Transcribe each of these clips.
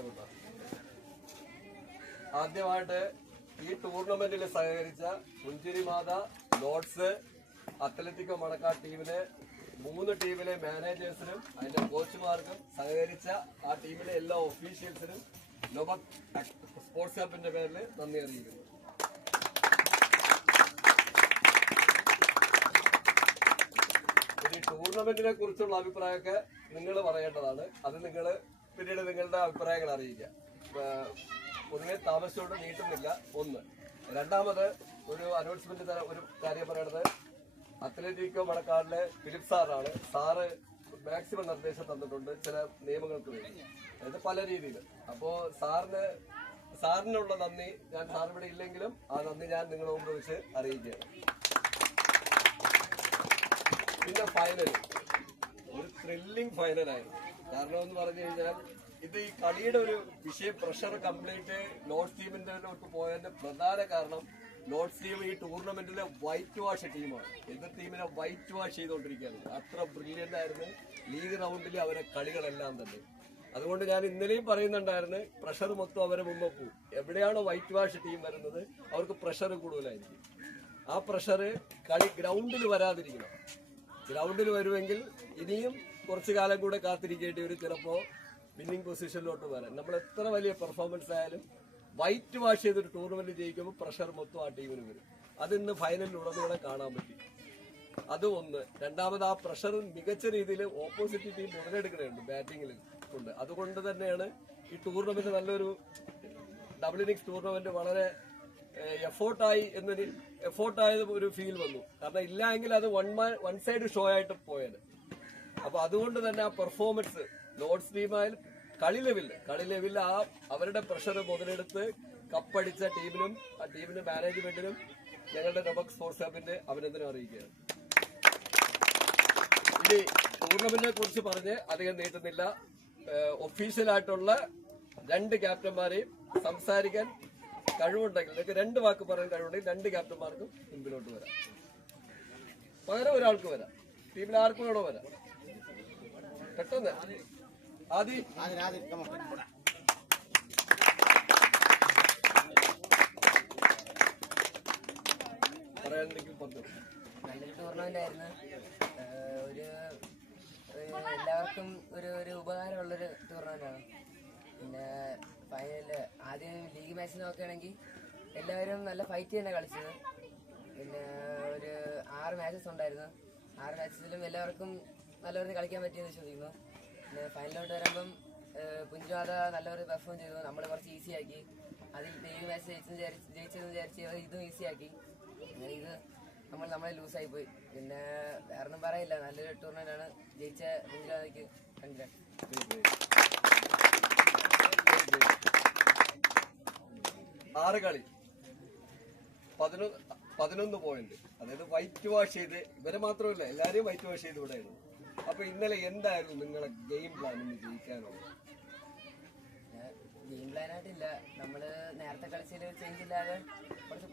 അഭിപ്രായമുണ്ടോ? ആദ്യമായിട്ട് ഈ ടൂർണമെന്റിൽ സഹകരിച്ച പുഞ്ചിരിമാത, ലോഡ്സ്, അത്ലറ്റിക്കോ മണക്കാട് ടീമിലെ 3 ടീമിലെ മാനേജേഴ്സിനും അതിന്റെ കോച്ചുമാർക്കും സഹകരിച്ച ആ ടീമിലെ എല്ലാ ഒഫീഷ്യൽസിനും നൊബക് സ്പോർട്സ് ക്ലബിന്റെ പേരിൽ നന്ദി അറിയിക്കുന്നു. ഈ ടൂർണമെന്റിനെ കുറിച്ചുള്ള അഭിപ്രായമൊക്കെ നിങ്ങൾ പറയേണ്ടതാണ്. അത് നിങ്ങൾ പിന്നീട് നിങ്ങളുടെ അഭിപ്രായങ്ങൾ അറിയിക്കുക. പൊതുവെ താമസിച്ചുകൊണ്ട് നീട്ടുന്നില്ല. ഒന്ന്. രണ്ടാമത് ഒരു അനൗൺസ്മെന്റ് ഒരു കാര്യം പറയണത്, അത്ലറ്റിക്കോ മണക്കാടിലെ ഫിലിപ്പ് സാറാണ്. സാറ് മാക്സിമം നിർദ്ദേശം തന്നിട്ടുണ്ട് ചില നിയമങ്ങൾക്ക് വേണ്ടി, അതായത് പല രീതിയിൽ. അപ്പോ സാറിനുള്ള നന്ദി ഞാൻ, സാർ ഇവിടെ ഇല്ലെങ്കിലും ആ നന്ദി ഞാൻ നിങ്ങളുടെ മുമ്പ് വെച്ച് അറിയിക്കുകയാണ്. പിന്നെ ഫൈനൽ ഒരു ത്രില്ലിംഗ് ഫൈനലായിരുന്നു. കാരണം എന്ന് പറഞ്ഞു കഴിഞ്ഞാൽ ഇത് ഈ കളിയുടെ ഒരു വിഷയം പ്രഷർ കംപ്ലീറ്റ് നോർത്ത് ടീമിന്റെ പോയതിന്റെ പ്രധാന കാരണം നോർത്ത് ടീം ഈ ടൂർണമെന്റിലെ വൈറ്റ് വാഷ് ടീമാണ്. എതിർ ടീമിനെ വൈറ്റ് വാഷ് ചെയ്തുകൊണ്ടിരിക്കുകയാണ്. അത്ര ബ്രില്യന്റ് ആയിരുന്നു ലീഗ് റൗണ്ടിൽ അവരെ കളികളെല്ലാം തന്നെ. അതുകൊണ്ട് ഞാൻ ഇന്നലെയും പറയുന്നുണ്ടായിരുന്നു, പ്രഷർ മൊത്തം അവരെ മുമ്പ് പോകും. എവിടെയാണോ വൈറ്റ് വാഷ് ടീം വരുന്നത് അവർക്ക് പ്രഷർ കൂടുതലായിരിക്കും. ആ പ്രഷർ കളി ഗ്രൗണ്ടിൽ വരാതിരിക്കണം. ഗ്രൗണ്ടിൽ വരുമെങ്കിൽ ഇനിയും കുറച്ചു കാലം കൂടെ കാത്തിരിക്കേണ്ടി വരും ചിലപ്പോ വിന്നിംഗ് പൊസിഷനിലോട്ട് വരാൻ. നമ്മൾ എത്ര വലിയ പെർഫോമൻസ് ആയാലും വൈറ്റ് വാഷ് ചെയ്തൊരു ടൂർണമെന്റ് ജയിക്കുമ്പോൾ പ്രഷർ മൊത്തം ആ ടീമിന് വരും. അത് ഇന്ന് ഫൈനലിൽ ഉടനീളം കാണാൻ പറ്റി. അത് ഒന്ന്. രണ്ടാമത് ആ പ്രഷർ മികച്ച രീതിയിൽ ഓപ്പോസിറ്റ് ടീം മുതലെടുക്കുന്നുണ്ട് ബാറ്റിങ്ങിൽ കൊണ്ട്. അതുകൊണ്ട് തന്നെയാണ് ഈ ടൂർണമെന്റ് നല്ലൊരു ഡബിൾ ഇന്നിംഗ്സ് ടൂർണമെന്റ് വളരെ എഫോർട്ടായത് ഒരു ഫീൽ വന്നു. കാരണം ഇല്ല എങ്കിൽ അത് വൺ സൈഡ് ഷോ ആയിട്ട് പോയത്. അപ്പൊ അതുകൊണ്ട് തന്നെ ആ പെർഫോമൻസ് ലോർഡ്സ് ടീമായാലും കളി ലെവലിൽ ആ അവരുടെ പ്രഷർ മുതലെടുത്ത് കപ്പടിച്ച ടീമിനും ആ ടീമിന്റെ മാനേജ്മെന്റിനും ഞങ്ങളുടെ നൊബക് സ്പോർട്സ് ക്ലബിന്റെ അഭിനന്ദനം അറിയിക്കുകയാണ്. ഇനി ടൂർണമെന്റിനെ കുറിച്ച് പറഞ്ഞ് അധികം നീട്ടുന്നില്ല. ഒഫീഷ്യലായിട്ടുള്ള 2 ക്യാപ്റ്റന്മാരെയും സംസാരിക്കാൻ കഴിവുണ്ടെങ്കിൽ, നിങ്ങൾക്ക് 2 വാക്ക് പറയാൻ കഴിവുണ്ടെങ്കിൽ 2 ക്യാപ്റ്റന്മാർക്കും മുമ്പിലോട്ട് വരാം. പകരം ഒരാൾക്ക് വരാം. ടീമിൽ ആർക്കും വേണോ വരാം. പെട്ടെന്ന് പറയാനുണ്ടെങ്കിൽ പറഞ്ഞു. നല്ലൊരു ടൂർണമെന്റ് ആയിരുന്നു. എല്ലാവർക്കും ഒരു ഉപകാരമുള്ളൊരു ടൂർണമെന്റാണ്. പിന്നെ ഫൈനലില് ആദ്യം ലീഗ് മാച്ച് നോക്കുകയാണെങ്കിൽ എല്ലാവരും നല്ല ഫൈറ്റ് തന്നെ കളിച്ചത്. പിന്നെ ഒരു 6 മാച്ചസ് ഉണ്ടായിരുന്നു. 6 മാച്ചസിലും എല്ലാവർക്കും നല്ലവർക്ക് കളിക്കാൻ പറ്റിയെന്ന് വിശ്വസിക്കുന്നു. പിന്നെ ഫൈനലിലോട്ട് വരുമ്പം പുഞ്ചിരിമാത നല്ലൊരു പെർഫോം ചെയ്തു. നമ്മൾ കുറച്ച് ഈസി ആക്കി. അതിൽ ലീഗ് മാച്ച് ജയിച്ചെന്ന് വിചാരിച്ച് ഇതും ഈസി ആക്കി. അങ്ങനെ ഇത് നമ്മളെ ലൂസായി പോയി. പിന്നെ വേറൊന്നും പറയില്ല, നല്ലൊരു ടൂർണമെന്റ് ആണ്. ജയിച്ച പുഞ്ചിരിമാതയ്ക്ക് കൺഗ്രാറ്റ്. 6 കളി 11 പോയിന്റ്. അതായത് വൈറ്റ് വാഷ് ചെയ്ത് ഇവരെ മാത്രമല്ല എല്ലാരെയും വൈറ്റ് വാഷ് ചെയ്ത് ഇവിടെയായിരുന്നു. അപ്പൊ ഇന്നലെ എന്തായിരുന്നു നിങ്ങളെ ഗെയിം പ്ലാൻ ഇന്ന് ജയിക്കാനുള്ളത്? ഗെയിം പ്ലാനായിട്ടില്ല. നമ്മള് നേരത്തെ കളിച്ചതിൽ ചേഞ്ച് ഇല്ലാതെ കുറച്ചും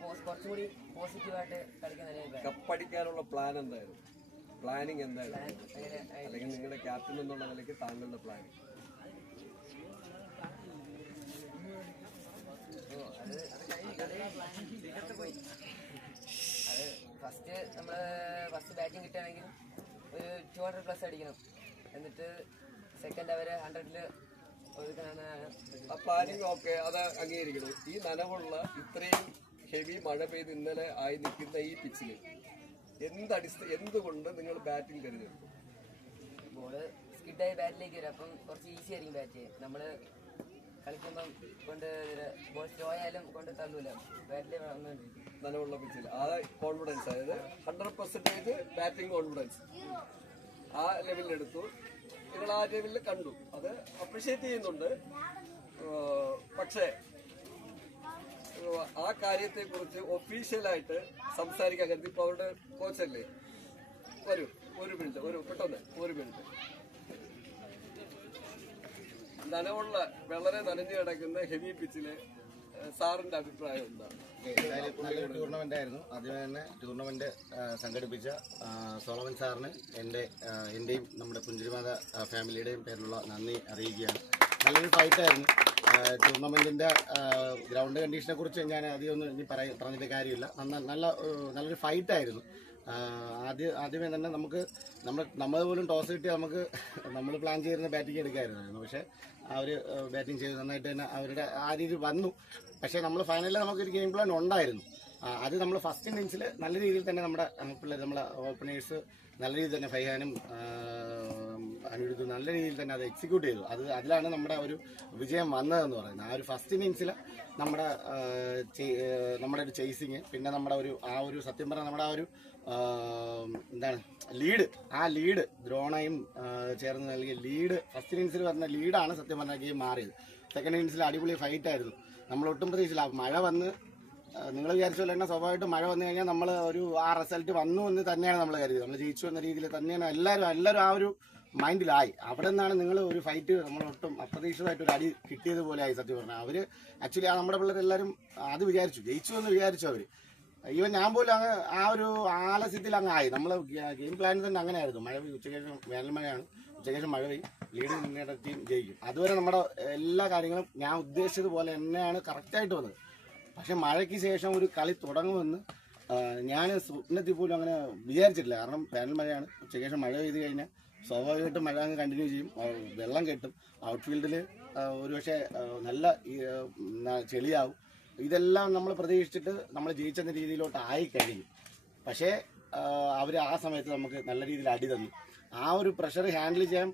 കൂടി പോസിറ്റീവായിട്ട് കളിക്കാൻ തന്നെ. കപ്പടിക്കാനുള്ള പ്ലാൻ എന്തായിരുന്നു? പ്ലാനിങ് എന്തായിരുന്നു? അല്ലെങ്കിൽ നിങ്ങളുടെ ക്യാപ്റ്റൻ എന്നുള്ള നിലയ്ക്ക് താങ്കളുടെ പ്ലാനിങ്? അത് ഫസ്റ്റ് ബാറ്റിംഗ് കിട്ടുകയാണെങ്കിൽ ഒരു 200+ അടിക്കണം. എന്നിട്ട് സെക്കൻഡ് അവര് 100-ല് ഒതുക്കാനാണ് ആ പ്ലാനിങ്. ഓക്കെ, അത് അംഗീകരിക്കണം. ഈ നനവുള്ള ഇത്രയും ഹെവി മഴ പെയ്ത് ഇന്നലെ ആയി നിൽക്കുന്ന ഈ പിച്ചിൽ എന്തുകൊണ്ട് നിങ്ങൾ ബാറ്റിംഗ് തിരഞ്ഞെടുത്തു? ബോള് സ്കിഡായി ബാറ്റിലേക്ക് വരും. അപ്പം കുറച്ച് ഈസി ആയിരിക്കും ബാറ്റ് ചെയ്യാൻ. നമ്മള് കളിക്കുമ്പം കൊണ്ട് ബോൾ സ്ലോ ആയാലും കൊണ്ട് തള്ളൂല. ബാറ്റിൽ വന്നുകൊണ്ടിരിക്കും നനവുള്ള പിച്ചിൽ. ആ കോൺഫിഡൻസ്, അതായത് 100% ബാറ്റിംഗ് കോൺഫിഡൻസ് ആ ലെവലിലെടുത്തു. നിങ്ങൾ ആ ലെവലിൽ കണ്ടു, അത് അപ്രിഷ്യേറ്റ് ചെയ്യുന്നുണ്ട്. പക്ഷേ ആ കാര്യത്തെ കുറിച്ച് ഒഫീഷ്യലായിട്ട് സംസാരിക്കാൻ കരുതി. ഇപ്പൊ അവരുടെ കോച്ചല്ലേ, ഒരു മിനിറ്റ് പെട്ടെന്ന് ഒരു മിനിറ്റ്. നനവുള്ള വളരെ നനഞ്ഞു കിടക്കുന്ന ഹെവി പിച്ചില് സാറിന്റെ അഭിപ്രായം എന്താണ്? നല്ലൊരു ടൂർണമെന്റ് ആയിരുന്നു. ആദ്യമേ തന്നെ ടൂർണമെന്റ് സംഘടിപ്പിച്ച സോളമൻ സാറിന് എന്റെയും നമ്മുടെ പുഞ്ചിരിമാത ഫാമിലിയുടെയും പേരിലുള്ള നന്ദി അറിയിക്കുകയാണ്. നല്ലൊരു ഫൈറ്റായിരുന്നു. ടൂർണമെന്റിന്റെ ഗ്രൗണ്ട് കണ്ടീഷനെ കുറിച്ച് ഞാൻ അധികമൊന്നും ഇനി പറഞ്ഞിട്ട് കാര്യമില്ല. നല്ലൊരു ഫൈറ്റ് ആയിരുന്നു. ആദ്യമേ തന്നെ നമ്മൾ പോലും ടോസ് കിട്ടി നമ്മൾ പ്ലാൻ ചെയ്യുന്ന ബാറ്റിംഗ് എടുക്കായിരുന്നു. പക്ഷേ അവർ ബാറ്റിംഗ് ചെയ്ത് നന്നായിട്ട് തന്നെ അവരുടെ ആ രീതി വന്നു. പക്ഷേ നമ്മൾ ഫൈനലിൽ നമുക്കൊരു ഗെയിം പ്ലാൻ ഉണ്ടായിരുന്നു. അത് നമ്മൾ ഫസ്റ്റ് ഇന്നിങ്സിൽ നല്ല രീതിയിൽ തന്നെ നമ്മളെ ഓപ്പണേഴ്സ് നല്ല രീതിയിൽ തന്നെ ഫൈഹാനും അനിരുദ്ധും നല്ല രീതിയിൽ തന്നെ അത് എക്സിക്യൂട്ട് ചെയ്തു. അതിലാണ് നമ്മുടെ ഒരു വിജയം വന്നതെന്ന് പറയുന്നത്. ആ ഒരു ഫസ്റ്റ് ഇന്നിങ്സിൽ നമ്മുടെ ഒരു ചേസിങ്, പിന്നെ നമ്മുടെ ഒരു സത്യം പറഞ്ഞാൽ നമ്മുടെ ആ ഒരു ലീഡ് ദ്രോണയും ചേർന്ന് നൽകിയ ലീഡ്, ഫസ്റ്റ് ഇന്നിങ്സിൽ പറഞ്ഞ ലീഡാണ് സത്യം പറഞ്ഞാൽ ഗെയിം മാറിയത്. സെക്കൻഡ് ഇന്നിങ്സിൽ അടിപൊളി ഫൈറ്റ് ആയിരുന്നു. നമ്മൾ ഒട്ടും പ്രതീക്ഷിച്ചില്ല. മഴ വന്ന് നിങ്ങൾ വിചാരിച്ച പോലെ തന്നെ സ്വാഭാവികമായിട്ടും മഴ വന്നു കഴിഞ്ഞാൽ നമ്മൾ ആ റിസൾട്ട് വന്നു എന്ന് തന്നെയാണ് നമ്മൾ കരുതിയത്. നമ്മൾ ജയിച്ചു എന്ന രീതിയിൽ തന്നെയാണ് എല്ലാവരും ആ ഒരു മൈൻഡിലായി. അവിടെ നിന്നാണ് നിങ്ങൾ ഒരു ഫൈറ്റ് നമ്മൾ ഒട്ടും അപ്രതീക്ഷിതമായിട്ട് ഒരു അടി കിട്ടിയതുപോലെ ആയി സത്യം പറഞ്ഞാൽ. അവർ ആക്ച്വലി നമ്മുടെ പിള്ളേരെല്ലാവരും അത് വിചാരിച്ചു, ജയിച്ചു എന്ന് വിചാരിച്ചു അവർ. ഈവൻ ഞാൻ പോലും അങ്ങ് ആ ഒരു ആലസ്യത്തിൽ അങ്ങ് ആയി. നമ്മൾ ഗെയിം പ്ലാനിൽ തന്നെ അങ്ങനെ ആയിരുന്നു. മഴ പെയ്യും, ഉച്ചയ്ക്ക് ശേഷം വേനൽ മഴയാണ്, ഉച്ചയ്ക്ക് ശേഷം മഴ പെയ്യും, ലീഡ് നിങ്ങളുടെ ടീം ജയിക്കും. അതുവരെ നമ്മുടെ എല്ലാ കാര്യങ്ങളും ഞാൻ ഉദ്ദേശിച്ചതുപോലെ തന്നെയാണ് കറക്റ്റായിട്ട് വന്നത്. പക്ഷെ മഴയ്ക്ക് ശേഷം ഒരു കളി തുടങ്ങുമെന്ന് ഞാൻ സ്വപ്നത്തിൽ പോലും അങ്ങനെ വിചാരിച്ചിട്ടില്ല. കാരണം വേനൽ മഴയാണ്, ഉച്ചയ്ക്ക് ശേഷം മഴ പെയ്ത് കഴിഞ്ഞാൽ സ്വാഭാവികമായിട്ടും മഴ അങ്ങ് കണ്ടിന്യൂ ചെയ്യും, വെള്ളം കെട്ടും, ഔട്ട്ഫീൽഡിൽ ഒരുപക്ഷെ നല്ല ചെളിയാവും. ഇതെല്ലാം നമ്മൾ പ്രതീക്ഷിച്ചിട്ട് നമ്മൾ ജയിച്ചെന്ന രീതിയിലോട്ട് ആയി കഴിയും. പക്ഷേ അവർ ആ സമയത്ത് നമുക്ക് നല്ല രീതിയിൽ അടി തന്നു. ആ ഒരു പ്രഷർ ഹാൻഡിൽ ചെയ്യാൻ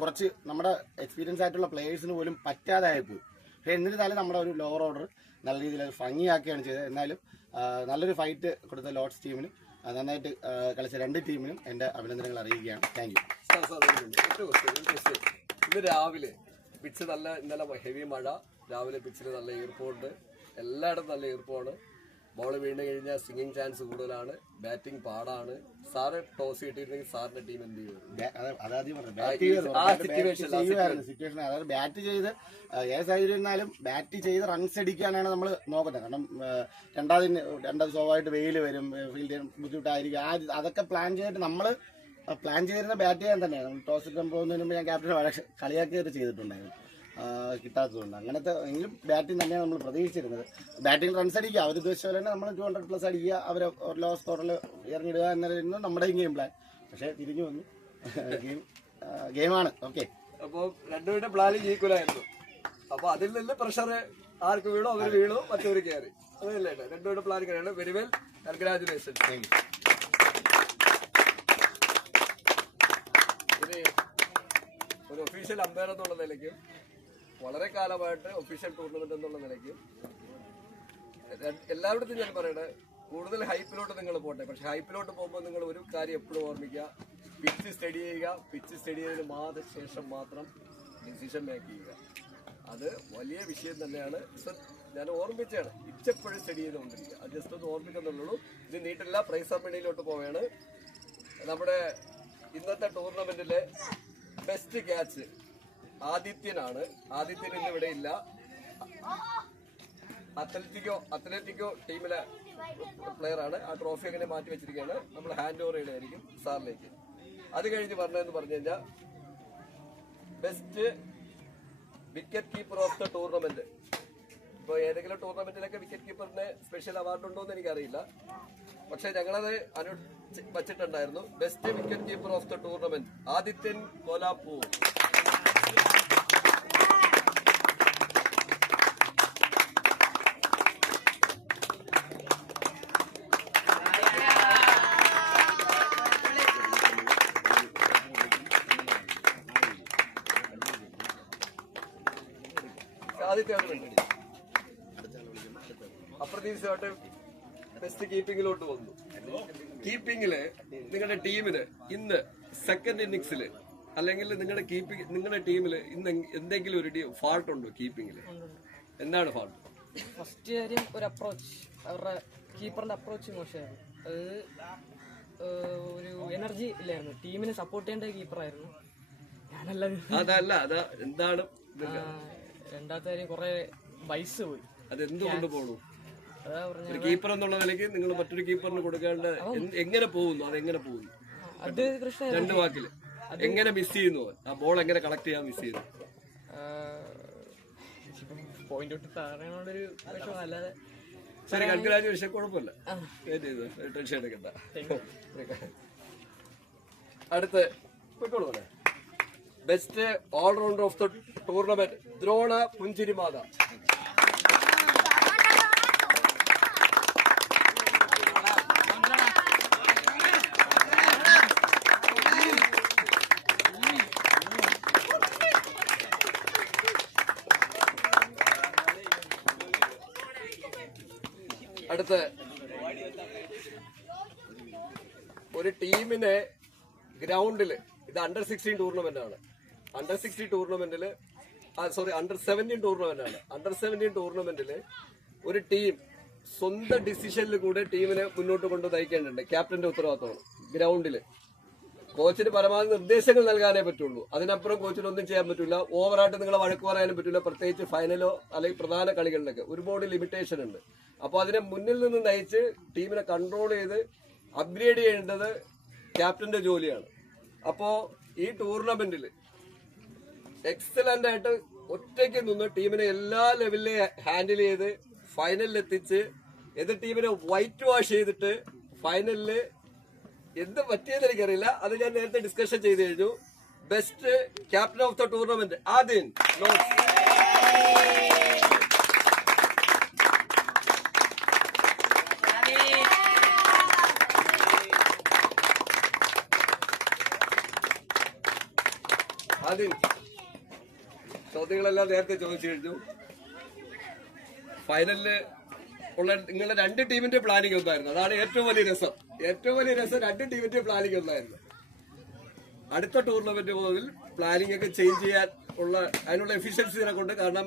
കുറച്ച് നമ്മുടെ എക്സ്പീരിയൻസ് ആയിട്ടുള്ള പ്ലേയേഴ്സിന് പോലും പറ്റാതായിപ്പോയി. പക്ഷേ എന്നിരുന്നാലും നമ്മുടെ ഒരു ലോവർ ഓർഡർ നല്ല രീതിയിൽ അത് ഭംഗിയാക്കുകയാണ് ചെയ്തത്. എന്നാലും നല്ലൊരു ഫൈറ്റ് കൊടുത്ത ലോർഡ്സ് ടീമിനും നന്നായിട്ട് കളിച്ച രണ്ട് ടീമിനും എൻ്റെ അഭിനന്ദനങ്ങൾ അറിയിക്കുകയാണ്. Thank you. ഇന്ന് രാവിലെ പിച്ച് ഇന്നലെ ഹെവി മഴ, രാവിലെ പിച്ചിൽ നല്ല ഈർപ്പമുണ്ട്, എല്ലായിടത്തും നല്ല ഈർപ്പമാണ്. ബോൾ വീണ് കഴിഞ്ഞാൽ സ്വിങ്ങിങ് ചാൻസ് കൂടുതലാണ്, ബാറ്റിംഗ് പാടാണ്. സാറ് ടോസ് കിട്ടിയിരുന്നെങ്കിൽ സാറിന്റെ ടീം എന്ത് ചെയ്യും? സിറ്റുവേഷൻ അതായത് ബാറ്റ് ചെയ്ത് ഏത് സാഹചര്യം ഇരുന്നാലും ബാറ്റ് ചെയ്ത് റൺസ് അടിക്കാനാണ് നമ്മൾ നോക്കുന്നത്. കാരണം രണ്ടാമത് സ്വാഭാവികമായിട്ട് വെയിൽ വരും, ഫീൽഡ് ചെയ്യാൻ ബുദ്ധിമുട്ടായിരിക്കും. അതൊക്കെ പ്ലാൻ ചെയ്തിട്ട് നമ്മൾ പ്ലാൻ ചെയ്തിരുന്ന ബാറ്റ് ചെയ്യാൻ തന്നെയാണ്. നമ്മൾ ടോസ് ഇട്ടാൻ പോകുന്നതിന് മുമ്പ് ഞാൻ ക്യാപ്റ്റനെ കളിയാക്കിയിട്ട് ചെയ്തിട്ടുണ്ടായിരുന്നു കിട്ടാത്തതുകൊണ്ട്. അങ്ങനത്തെ എങ്കിലും ബാറ്റിംഗ് തന്നെയാണ് നമ്മൾ പ്രതീക്ഷിച്ചിരുന്നത്. ബാറ്റിംഗ് റൺസ് അടിക്കുക, അവർ ഉദ്ദേശിച്ച പോലെ തന്നെ നമ്മൾ 200+ അടിക്കുക, അവരെ ഒരു ലോ സ്കോറിൽ ഇറങ്ങിയിടുക എന്നായിരുന്നു നമ്മുടെ ഗെയിം പ്ലാൻ. പക്ഷേ തിരിഞ്ഞു വന്നു, ഗെയിമാണ്. ഓക്കെ, അപ്പോൾ രണ്ടുപേരുടെ പ്ലാനിങ് ഈക്വലായിരുന്നു. അപ്പോൾ അതിൽ നിന്ന് പ്രഷർ ആർക്ക് വീണോ അവർ വീണോ, മറ്റൊരു കയറി. അതല്ലേ രണ്ടുപേരുടെ പ്ലാനിങ് ആണ്. Very well, congratulation. Thank you. ഇനി ഒരു ഒഫീഷ്യൽ അമ്പയർ എന്നുള്ള നിലയ്ക്കും വളരെ കാലമായിട്ട് ഒഫീഷ്യൽ ടൂർണമെന്റ് എന്നുള്ള നിലയ്ക്കും എല്ലായിടത്തും ഞാൻ പറയണേ, കൂടുതൽ ഹൈപ്പിലോട്ട് നിങ്ങൾ പോട്ടെ. പക്ഷെ ഹൈപ്പിലോട്ട് പോകുമ്പോൾ നിങ്ങൾ ഒരു കാര്യം എപ്പോഴും ഓർമ്മിക്കുക, പിച്ച് സ്റ്റഡി ചെയ്യുക. പിച്ച് സ്റ്റഡി ചെയ്തതിന് ശേഷം മാത്രം ഡിസിഷൻ മേക്ക് ചെയ്യുക. അത് വലിയ വിഷയം തന്നെയാണ്. ഞാൻ ഓർമ്മിച്ചാണ്, പിച്ചെപ്പോഴും സ്റ്റഡി ചെയ്തുകൊണ്ടിരിക്കുക. അത് ജസ്റ്റ് ഒന്ന് ഓർമ്മിക്കുന്നുള്ളൂ. ഇത് നീട്ടില്ല. പ്രൈസ് മണിയിലോട്ട് പോവുകയാണ്. നമ്മുടെ ഇന്നത്തെ ടൂർണമെന്റിലെ ബെസ്റ്റ് ക്യാച്ച് ആദിത്യനാണ്. ആദിത്യൻ ഇന്ന് ഇവിടെ ഇല്ല. അത്ലറ്റിക്കോ ടീമിലെ പ്ലെയർ ആണ്. ആ ട്രോഫി അങ്ങനെ മാറ്റി വെച്ചിരിക്കുകയാണ്. നമ്മൾ ഹാൻഡ് ഓവർ ചെയ്യണമായിരിക്കും സാറിലേക്ക്. അത് കഴിഞ്ഞ് പറഞ്ഞതെന്ന് പറഞ്ഞു കഴിഞ്ഞാൽ best wicket keeper of the tournament. ഇപ്പോൾ ഏതെങ്കിലും ടൂർണമെന്റിലൊക്കെ വിക്കറ്റ് കീപ്പറിന് സ്പെഷ്യൽ അവാർഡ് ഉണ്ടോ എന്ന് എനിക്കറിയില്ല. പക്ഷെ ഞങ്ങളത് വച്ചിട്ടുണ്ടായിരുന്നു. Best wicket keeper of the tournament Adithyan Kolhapur. അപ്രതീക്ഷിതമായിട്ട് ബെസ്റ്റ് കീപ്പിങ്ങിലോട്ട് വന്നു. കീപ്പിങ്ങില് നിങ്ങളുടെ ടീമിന് ഇന്ന് സെക്കൻഡ് ഇന്നിങ്സിൽ അല്ലെങ്കിൽ നിങ്ങളുടെ ടീമില് ഇന്ന് എന്തെങ്കിലും ഒരു ഫാൾട്ട് ഉണ്ടോ കീപ്പിങ്ങില്? എന്താണ് ഫാൾട്ട്? ഫസ്റ്റ് കാര്യം ഒരു അപ്രോച്ച്, അവരുടെ കീപ്പറിന്റെ അപ്രോച്ച് മോശമായിരുന്നു. അത് ഒരു എനർജി ഇല്ലായിരുന്നു. ടീമിനെ സപ്പോർട്ട് ചെയ്യേണ്ട കീപ്പറായിരുന്നു അതല്ല എന്താണ് രണ്ടാമത്തെ കാര്യം കുറെ വയസ്സ് പോയി. അതെന്തുകൊണ്ട് പോണു? ഒരു കീപ്പർ എന്നുള്ള നിലയ്ക്ക് നിങ്ങൾ മറ്റൊരു കീപ്പറിന് കൊടുക്കേണ്ട എങ്ങനെ പോകുന്നു? അതെങ്ങനെ പോകുന്നു? അത് പ്രശ്നം. രണ്ട് വാക്കില് എങ്ങനെ മിസ് ചെയ്യുന്നു? ആ ബോൾ എങ്ങനെ കളക്ട് ചെയ്യാൻ മിസ് ചെയ്യുന്നു? പോയിന്റ് തൊട്ട് താഴെയുള്ളൊരു വിഷമം അല്ലാതെ. ശരി, കൺഗ്രാജുലേഷൻ. കുഴപ്പമില്ല, ടെൻഷൻ എടുക്കണ്ട. അടുത്ത് best allrounder of the tournament Drona Punchirimatha. അടുത്ത് ഒരു ടീമിനെ ഗ്രൗണ്ടില്, ഇത് അണ്ടർ 16 ടൂർണമെന്റ് ആണ്. അണ്ടർ 16 ടൂർണമെന്റില് അണ്ടർ 17 ടൂർണമെന്റ് ആണ്. അണ്ടർ 17 ടൂർണമെന്റില് ഒരു ടീം സ്വന്തം ഡിസിഷനിൽ കൂടെ ടീമിനെ മുന്നോട്ട് കൊണ്ട് നയിക്കേണ്ടതുണ്ട്. ക്യാപ്റ്റന്റെ ഉത്തരവാദിത്തമാണ്. ഗ്രൗണ്ടില് കോച്ചിന് പരമാവധി നിർദ്ദേശങ്ങൾ നൽകാനേ പറ്റുള്ളൂ. അതിനപ്പുറം കോച്ചിന് ഒന്നും ചെയ്യാൻ പറ്റില്ല. ഓവറായിട്ട് നിങ്ങളെ വഴക്ക് പറയാനും പറ്റില്ല. പ്രത്യേകിച്ച് ഫൈനലോ അല്ലെങ്കിൽ പ്രധാന കളികളിലൊക്കെ ഒരുപാട് ലിമിറ്റേഷൻ ഉണ്ട്. അപ്പോൾ അതിനെ മുന്നിൽ നിന്ന് നയിച്ച് ടീമിനെ കൺട്രോൾ ചെയ്ത് അപ്ഗ്രേഡ് ചെയ്യേണ്ടത് ക്യാപ്റ്റന്റെ ജോലിയാണ്. അപ്പോൾ ഈ ടൂർണമെന്റിൽ എക്സലന്റ് ആയിട്ട് ഒറ്റയ്ക്ക് നിന്ന് ടീമിനെ എല്ലാ ലെവലിലും ഹാൻഡിൽ ചെയ്ത് ഫൈനലിൽ എത്തിച്ച് എതിർ ടീമിനെ വൈറ്റ് വാഷ് ചെയ്തിട്ട് ഫൈനലില് എന്ത് പറ്റിയെന്ന് എനിക്കറിയില്ല. അത് ഞാൻ നേരത്തെ ഡിസ്കഷൻ ചെയ്ത് കഴിഞ്ഞു. Best captain of the tournament Adin നോട്ട്സ്. ആദിൻ, ചോദ്യങ്ങളെല്ലാം നേരത്തെ ചോദിച്ചു കഴിഞ്ഞു. ഫൈനലില് ഉള്ള നിങ്ങളുടെ രണ്ട് ടീമിന്റെ പ്ലാനിങ് ഒന്നായിരുന്നു. അതാണ് ഏറ്റവും വലിയ രസം. ഏറ്റവും വലിയ രസം രണ്ട് ടീമിന്റെ പ്ലാനിങ് ഒന്നായിരുന്നു. അടുത്ത ടൂർണമെന്റ് മുതൽ പ്ലാനിങ് ഒക്കെ ചേഞ്ച് ചെയ്യാൻ അതിനുള്ള എഫിഷ്യൻസി കൊണ്ട്, കാരണം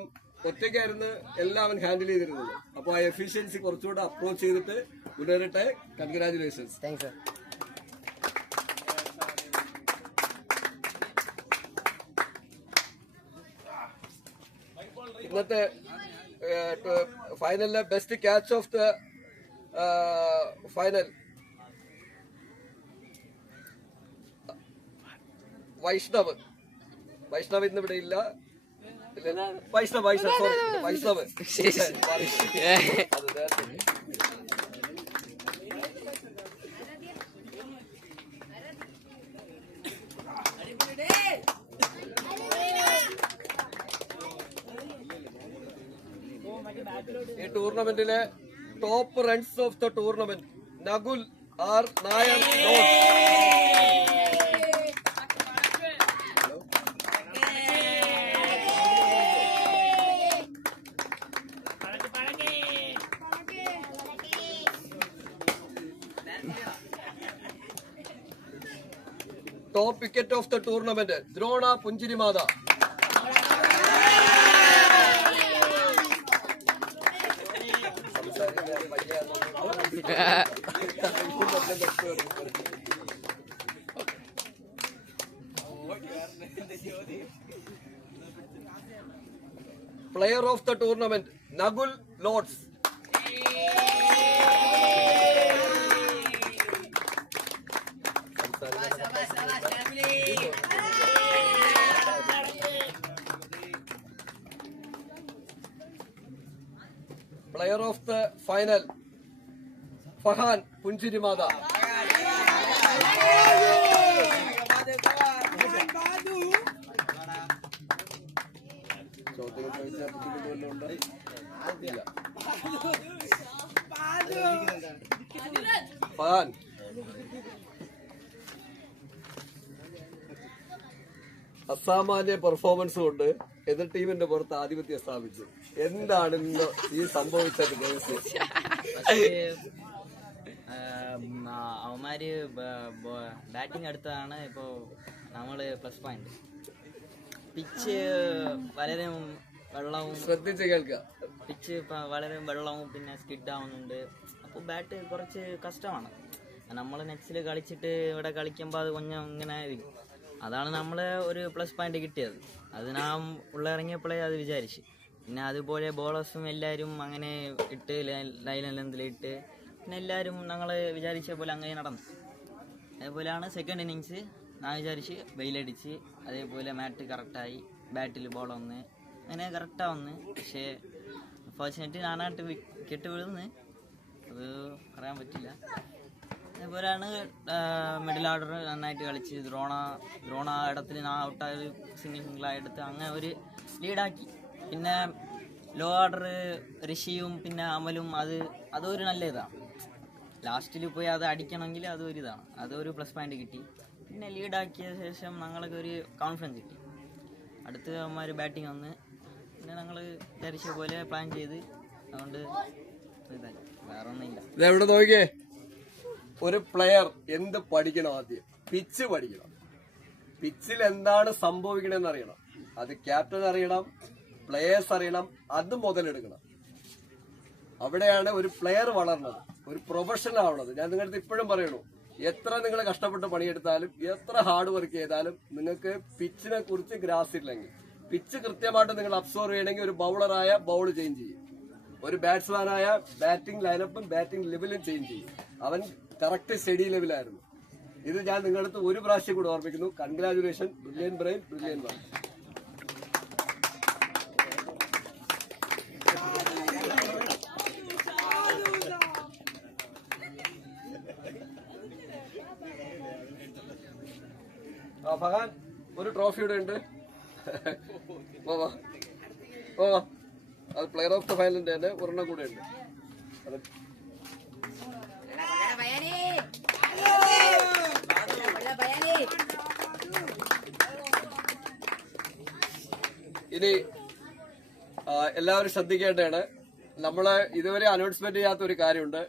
ഒറ്റയ്ക്കായിരുന്നു എല്ലാവരും ഹാൻഡിൽ ചെയ്തിരുന്നത്. അപ്പോൾ ആ എഫിഷ്യൻസി കുറച്ചുകൂടെ അപ്രോച്ച് ചെയ്തിട്ട് മുന്നേറട്ടെ. കൺഗ്രാജുലേഷൻസ്. Thanks sir. ഇന്നത്തെ ഫൈനലിലെ best catch of the final Vaishnav ഇന്ന് ഇവിടെ ഇല്ല. വൈഷ്ണവ് സോറി, വൈഷ്ണവ്. ഈ ടൂർണമെന്റിലെ top runs of the tournament Nakul R Nair നോട്ട്. Top wicket of the tournament Drona Punchirimatha. Player of the tournament Nakul ലോട്ട്സ്. Player of the final Fahan Punchirimatha. Fahan, അസാമാന്യ പെർഫോമൻസ് കൊണ്ട് എതിർ ടീമിന്റെ പുറത്ത് ആധിപത്യം സ്ഥാപിച്ചു. എന്താണ് ഇന്ന് ഈ സംഭവിച്ചത്? അവന്മാര് ബാറ്റിംഗ് അടുത്താണ്. ഇപ്പോൾ നമ്മള് പ്ലസ് പോയിന്റ്. പിച്ച് വളരെ വെള്ളവും, ശ്രദ്ധിച്ച് കേൾക്കുക. പിച്ച് വളരെ വെള്ളവും പിന്നെ സ്കിഡ് ആവുന്നുണ്ട്. അപ്പോൾ ബാറ്റ് കുറച്ച് കഷ്ടമാണ്. നമ്മൾ നെക്സ്റ്റിൽ കളിച്ചിട്ട് ഇവിടെ കളിക്കുമ്പോൾ അത് കൊഞ്ഞം ഇങ്ങനെ ആയിരിക്കും. അതാണ് നമ്മളെ ഒരു പ്ലസ് പോയിന്റ് കിട്ടിയത്. അത് നാം ഉള്ളിറങ്ങിയപ്പോഴേ അത് വിചാരിച്ച്. പിന്നെ അതുപോലെ ബോളേഴ്സും എല്ലാവരും അങ്ങനെ ഇട്ട് ലൈനിലെന്തിലിട്ട് പിന്നെ എല്ലാവരും ഞങ്ങൾ വിചാരിച്ച പോലെ അങ്ങനെ നടന്നു. അതേപോലെയാണ് സെക്കൻഡ് ഇന്നിങ്സ്. ഞാൻ വിചാരിച്ച് വെയിലടിച്ച് അതേപോലെ മാറ്റ് കറക്റ്റായി, ബാറ്റിൽ ബോൾ വന്ന് അങ്ങനെ കറക്റ്റാവുന്നു. പക്ഷേ അൺഫോർച്ചുനേറ്റ്ലി നാനായിട്ട് വിക്കറ്റ് വീഴുന്നു, അത് പറയാൻ പറ്റില്ല. അതേപോലെയാണ് മിഡിൽ ഓർഡർ നന്നായിട്ട് കളിച്ച് ദ്രോണ ഇടത്തിൽ ഔട്ടായ ഒരു സിംഗിളായെടുത്ത് അങ്ങനെ ഒരു ലീഡാക്കി. പിന്നെ ലോ ഓർഡർ ഋഷിയും പിന്നെ അമലും അതൊരു നല്ല ഇതാണ്. ലാസ്റ്റിൽ പോയി അത് അടിക്കണമെങ്കിൽ അതൊരു ഇതാണ്, അതൊരു പ്ലസ് പോയിന്റ് കിട്ടി. പിന്നെ ലീഡാക്കിയ ശേഷം ഞങ്ങൾക്ക് ഒരു കോൺഫിഡൻസ് കിട്ടി. അടുത്ത് അവന്മാർ ബാറ്റിംഗ് വന്ന് പിന്നെ ഞങ്ങൾ വിചാരിച്ച പോലെ പ്ലാൻ ചെയ്ത്, അതുകൊണ്ട് ഇതായി, വേറെ ഒന്നുമില്ല. ഇതെവിടെ നോക്കിയേ, ഒരു പ്ലെയർ എന്ത് പഠിക്കണം? ആദ്യം പിച്ച് പഠിക്കണം. പിച്ചിൽ എന്താണ് സംഭവിക്കണമെന്ന് അറിയണം. അത് ക്യാപ്റ്റൻ അറിയണം, പ്ലേയേഴ്സ് അറിയണം, അത് മുതലെടുക്കണം. അവിടെയാണ് ഒരു പ്ലെയർ വളർന്നത്, ഒരു പ്രൊഫഷണൽ ആവുന്നത്. ഞാൻ നിങ്ങളുടെ ഇപ്പോഴും പറയണു, എത്ര നിങ്ങൾ കഷ്ടപ്പെട്ട് പണിയെടുത്താലും എത്ര ഹാർഡ് വർക്ക് ചെയ്താലും നിങ്ങൾക്ക് പിച്ചിനെ കുറിച്ച് ഗ്രാസ് ഇല്ലെങ്കിൽ, പിച്ച് കൃത്യമായിട്ട് നിങ്ങൾ അബ്സോർവ് ചെയ്യണമെങ്കിൽ ഒരു ബൗളറായ ബൗൾ ചേഞ്ച് ചെയ്യും, ഒരു ബാറ്റ്സ്മാനായ ബാറ്റിംഗ് ലൈനപ്പും ബാറ്റിംഗ് ലെവലും ചേഞ്ച് ചെയ്യും. അവൻ കറക്റ്റ് സ്റ്റഡി ലെവലായിരുന്നു. ഇത് ഞാൻ നിങ്ങളുടെ അടുത്ത് ഒരു പ്രാവശ്യം കൂടെ ഓർമ്മിക്കുന്നു. Congratulation, brilliant brain, brilliant work. Fahan, ഒരു ട്രോഫി ഇവിടെ ഉണ്ട്. അത് പ്ലെയർ ഓഫ് ദ ഫൈനലിന്റെ തന്നെ ഒരെണ്ണം കൂടെ ഉണ്ട്. ഇനി എല്ലാവരും ശ്രദ്ധിക്കേണ്ടതാണ്, നമ്മള് ഇതുവരെ അനൗൺസ്മെന്റ് ചെയ്യാത്ത ഒരു കാര്യമുണ്ട്.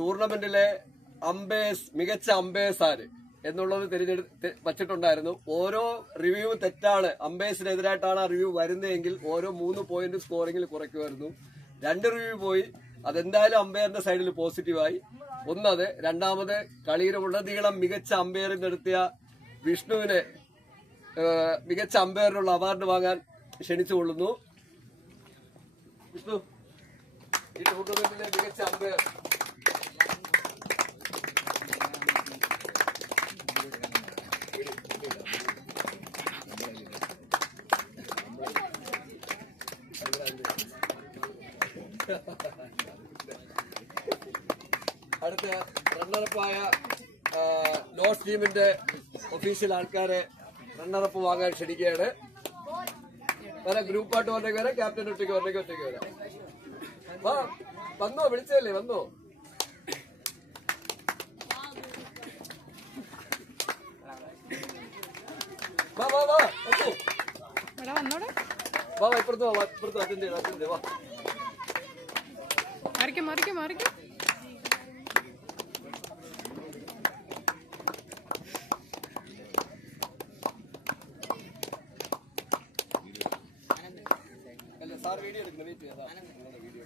ടൂർണമെന്റിലെ അമ്പയേഴ്സ്, മികച്ച അമ്പയേഴ്സ് ആര് എന്നുള്ളത് തിരഞ്ഞെടുത്ത് വച്ചിട്ടുണ്ടായിരുന്നു. ഓരോ റിവ്യൂ തെറ്റാണ്, അമ്പയേഴ്സിനെതിരായിട്ടാണ് ആ റിവ്യൂ വരുന്നതെങ്കിൽ ഓരോ 3 പോയിന്റ് സ്കോറിംഗിൽ കുറയ്ക്കുമായിരുന്നു. 2 റിവ്യൂ പോയി, അതെന്തായാലും അമ്പയറിന്റെ സൈഡിൽ പോസിറ്റീവായി. ഒന്നത്. രണ്ടാമത്, കളിയുടെ ഉടനീളം മികച്ച അമ്പയർ നിർത്തിയ വിഷ്ണുവിനെ മികച്ച അമ്പയറിനുള്ള അവാർഡ് വാങ്ങാൻ ക്ഷണിച്ചുകൊള്ളുന്നു. വിഷ്ണു, ഈ ടൂർണമെന്റിലെ മികച്ച അമ്പയർ. അടുത്ത റണ്ണറപ്പായ ലോസ് ടീമിന്റെ ഒഫീഷ്യൽ ആൾക്കാരെ റണ്ണറപ്പ് വാങ്ങാൻ ക്ഷണിക്കുകയാണ്. വരാം, ഗ്രൂപ്പായിട്ട് വന്നേക്ക് വരാം, ക്യാപ്റ്റൻ ഒറ്റയ്ക്ക് വരാം. വന്നോ, വിളിച്ചതല്ലേ, വന്നോ. ഇപ്പുറത്ത് അറ്റൻഡ് ചെയ്യണം. വാ, മാറിക്കും സാർ വീഡിയോ എടുക്കുന്നത്, വെയിറ്റ് ചെയ്യാം. Video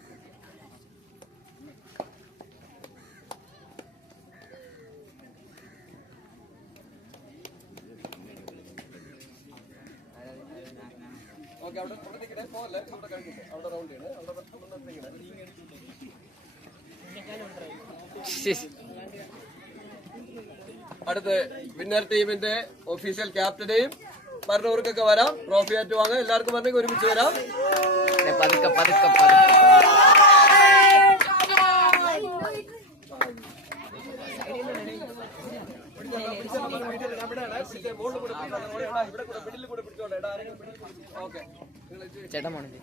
okay. അവിടെ നിൽക്കണേ, പോകല്ലേ, അവിടെ കഴിഞ്ഞിട്ട് അവിടെ റൗണ്ട് ചെയ്യണേ, അവിടെ അടുത്ത് വിന്നർ ടീമിന്റെ ഒഫീഷ്യൽ ക്യാപ്റ്റനെയും പറഞ്ഞവർക്കൊക്കെ വരാം, ട്രോഫി ആയിട്ട് വാങ്ങാം. എല്ലാവർക്കും പറഞ്ഞെങ്കിൽ ഒരുമിച്ച് വരാം. ചേട്ടാ മോണിക്ക്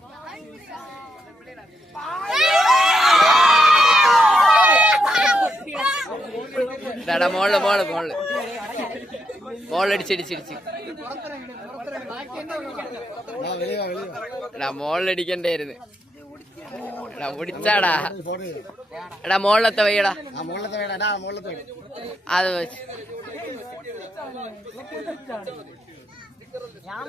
മോളിലടിച്ചിടിച്ചിടിച്ച് മോളിലടിക്കണ്ടായിരുന്നു. എടാ മുടിച്ചാടാ, എടാ മോളിലത്തെ വയ്യടാ, അത് ഞാൻ